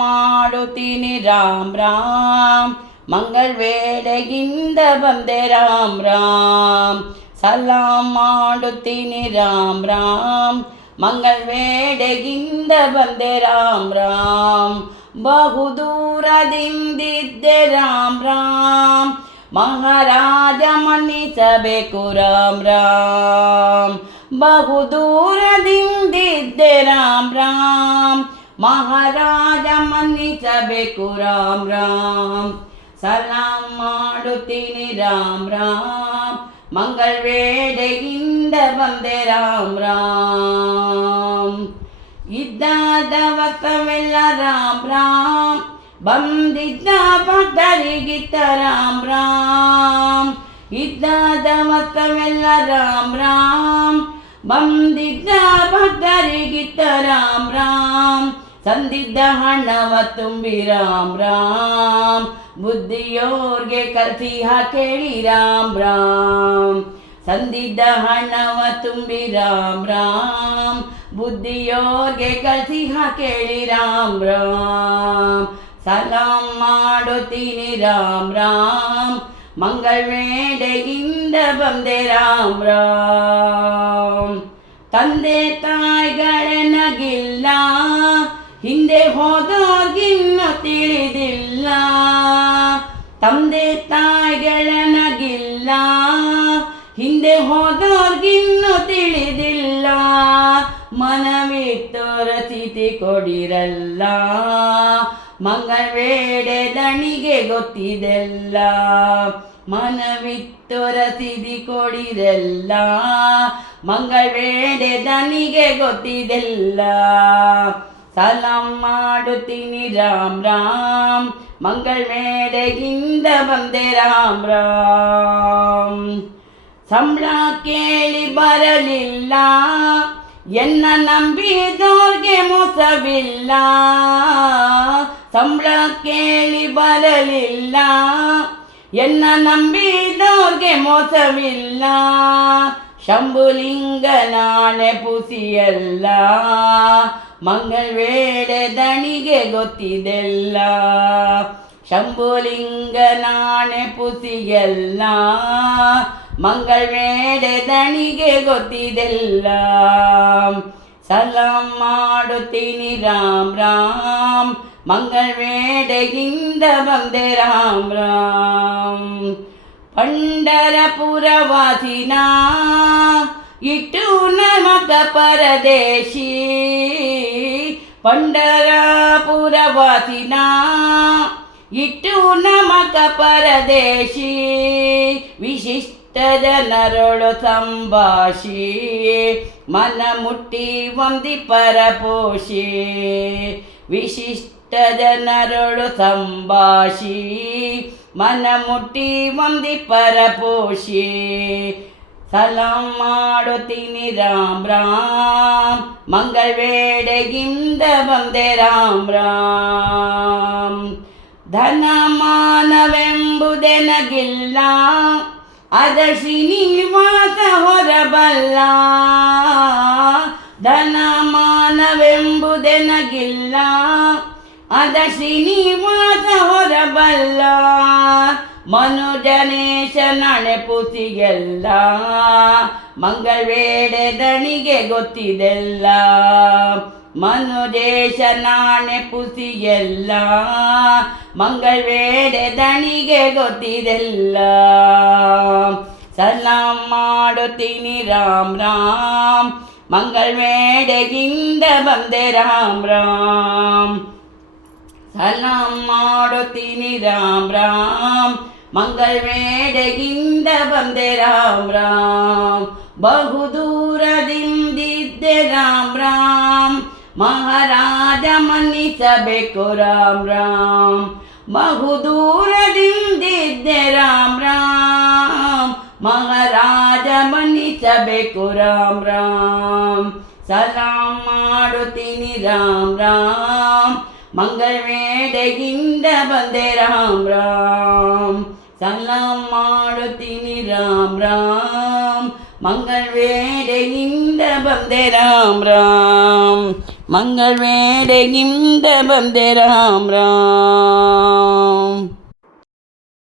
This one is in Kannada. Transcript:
ಮಾಡುತ್ತೀನಿ ರಾಮ್ ರಾಮ್ ಮಂಗಳ್ ವೇಳೆಗಿಂದ ಬಂದೆ ರಾಮ್ ರಾಮ್ ಸಲಾಮ್ ಮಾಡುತ್ತೀನಿ ರಾಮ್ ರಾಮ್ ಮಂಗಳ್ ವೇಳೆಗಿಂದ ಬಂದೆ ರಾಮ್ ರಾಮ್ ಬಹುದೂರದಿಂದಿದ್ದೆ ರಾಮ್ ರಾಮ್ ಮಹಾರಾಜ ಮನ್ನಿಸಬೇಕು ರಾಮ್ ರಾಮ್ ಬಹುದೂರದಿಂದಿದ್ದೆ ರಾಮ್ ರಾಮ್ ಮಹಾರಾಜ ಮನ್ನಿಸಬೇಕು ರಾಮ್ ರಾಮ್ ಸಲಾಮ್ ಮಾಡುತ್ತೀನಿ ರಾಮ್ ರಾಮ್ ಮಂಗಳ್ ವೇಳೆಗಿಂದ ಬಂದೆ ರಾಮ್ ರಾಮ್ ಇದ್ದಾದವತ್ತವೆಲ್ಲ ರಾಮ್ ರಾಮ್ ಬಂದಿದ್ದ ಭಕ್ತರಿಗಿತ್ತ ರಾಮ್ ರಾಮ್ ಇದ್ದಾದವತ್ತವೆಲ್ಲ ರಾಮ್ ರಾಮ್ ಬಂದಿದ್ದ ಭಕ್ತರಿಗಿತ್ತ ರಾಮ್ ರಾಮ್ ಸಂದಿದ್ದ ಹಣವ ತುಂಬಿ ರಾಮ್ ರಾಮ್. ಬುದ್ಧಿಯೋರ್ಗೆ ಕಲ್ಸಿ ಹಾಕೇಳಿ ರಾಮ್ ರಾಮ್. ಸಂದಿದ್ದ ಹಣವ ತುಂಬಿ ರಾಮ್ ರಾಮ್. ಬುದ್ಧಿಯೋರ್ಗೆ ಕಲ್ಸಿ ಹಾಕೇಳಿ ರಾಮ್ ರಾಮ್. ಸಲಾಂ ಮಾಡುತ್ತೀನಿ ರಾಮ್ ರಾಮ್. ಮಂಗಳವೇಡೆಯಿಂದ ಬಂದೆ ರಾಮ್ ರಾಮ್. ತಂದೆ ತಾಯಿಗಳನಗಿಲ್ಲ ಹಿಂದೆ ಹೋದೋರ್ಗಿನ್ನು ತಿಳಿದಿಲ್ಲ. ತಂದೆ ತಾಯಿಗಳನಗಿಲ್ಲ ಹಿಂದೆ ಹೋದೋರ್ಗಿನ್ನು ತಿಳಿದಿಲ್ಲ. ಮನವಿತ್ತು ರಚಿತಿ ಕೊಡಿರಲ್ಲ. ಮಂಗಳವೇಡೆ ದಣಿಗೆ ಗೊತ್ತಿದೆಲ್ಲ. ಮನವಿತ್ತು ಸ್ಥಿತಿ ಕೊಡಿರಲ್ಲ. ಮಂಗಳವೇಡೆ ದನಿಗೆ ಗೊತ್ತಿದೆಲ್ಲ. ಸಲಾಮ್ ಮಾಡುತ್ತೀನಿ, ರಾಮ್ ರಾಮ್. ಮಂಗಳ್ ಮೇಡೆಗಿಂದ ಬಂದೆ, ರಾಮ್ ರಾಮ್. ಸಂಬಳ ಕೇಳಿ ಬರಲಿಲ್ಲ. ಎನ್ನ ನಂಬಿದೋರ್ಗೆ ಮೋಸವಿಲ್ಲ. ಸಂಬಳ ಕೇಳಿ ಬರಲಿಲ್ಲ. ಎನ್ನ ನಂಬಿದೋರ್ಗೆ ಮೋಸವಿಲ್ಲ. ಶಂಭುಲಿಂಗ ನಾಣೆ ಪುಸಿಯಲ್ಲ ಮಂಗಳ್ ವೇಳೆ ದಣಿಗೆ ಗೊತ್ತಿದೆಲ್ಲ ಶಂಭುಲಿಂಗ ನಾಣೆ ಪುಸಿಯಲ್ಲ ಮಂಗಳ್ ವೇಳೆ ದಣಿಗೆ ಗೊತ್ತಿದೆಲ್ಲ ಸಲಾಮ್ ಮಾಡುತ್ತೀನಿ ರಾಮ್ ರಾಮ್ ಮಂಗಳ್ ವೇಳೆಗಿಂದ ಬಂದೆ ರಾಮ್ ರಾಮ್ ಪಂಡರಪುರವಾಸಿನ ಇಟ್ಟು ನಮಕ ಪರದೇಶಿ. ಪಂಡರಪುರವಾಸಿನ ಇಟ್ಟು ನಮಕ ಪರದೇಶಿ. ವಿಶಿಷ್ಟ ಜನರೊಳು ಸಂಭಾಷಿ. ಮನ ಮುಟ್ಟಿ ಒಂದಿ ಪರಪೋಷಿ. ವಿಶಿಷ್ಟ ಜನರೊಳು ಸಂಭಾಷಿ. ಮನ ಮುಟ್ಟಿ ಒಂದಿ ಪರಪೋಷಿ ಸಲಂ ಮಾಡುತ್ತೀನಿ ರಾಮ್ ರಾಮ್ ಮಂಗಳ ವೇಳೆಗಿಂದ ಬಂದೆ ರಾಮ್ ರಾಮ್. ಧನ ಮಾನವೆಂಬುದೆನಗಿಲ್ಲ ಅದ ಶ್ರೀನಿವಾಸ ಹೊರಬಲ್ಲ. ಧನ ಮಾನವೆಂಬುದೆನಗಿಲ್ಲ ಅದ ಶ್ರೀನಿವಾಸ ಹೊರಬಲ್ಲ. ಮನುಜನೇಶ ನಣೆಪುಸಿಗೆಲ್ಲ ಮಂಗಳವೇಡೆ ದಣಿಗೆ ಗೊತ್ತಿದೆಲ್ಲ. ಮನುಜೇಶ ನಾಣೆ ಪುಸಿಗೆಲ್ಲ ಮಂಗಳ್ ವೇಳೆ ದಣಿಗೆ ಗೊತ್ತಿದೆಲ್ಲ. ಸಲಾಂ ಮಾಡುತ್ತೀನಿ ರಾಮ್ ರಾಮ್ ಮಂಗಳವೇಡೆಗಿಂದ ಬಂದೆ ರಾಮ್ ರಾಮ್. ಸಲಾಂ ಮಾಡುತ್ತೀನಿ ರಾಮ್ ರಾಮ್. ಮಂಗಳ್ ಮೇಡೆಗಿಂದ ಬಂದೆ ರಾಮ್ ರಾಮ್. ಬಹುದೂರದಿಂದಿದ್ದೆ ರಾಮ ರಾಮ್. ಮಹಾರಾಜ ಮನ್ನಿಸಬೇಕು ರಾಮ್ ರಾಮ್. ಬಹುದೂರದಿಂದಿದ್ದೆ ರಾಮ ರಾಮ್. ಮಹಾರಾಜ ಮನ್ನಿಸಬೇಕು ರಾಮ್ ರಾಮ್. ಸಲಾಮ್ ಮಾಡುತ್ತೀನಿ ರಾಮ ರಾಮ್. ಮಂಗಳ ಮೇಡೆಗಿಂದ ಬಂದೆ ರಾಮ ರಾಮ್. ಸಲಾಮ್ ಮಾಡುತ್ತೀನಿ ರಾಮ್ ರಾಮ್ ಮಂಗಳ್ ವೇಳೆಯಿಂದ ಬಂದೆ ರಾಮ್ ರಾಮ್ ಮಂಗಳವೇಳೆಗಿಂದ ಬಂದೆ ರಾಮ್ ರಾಮ್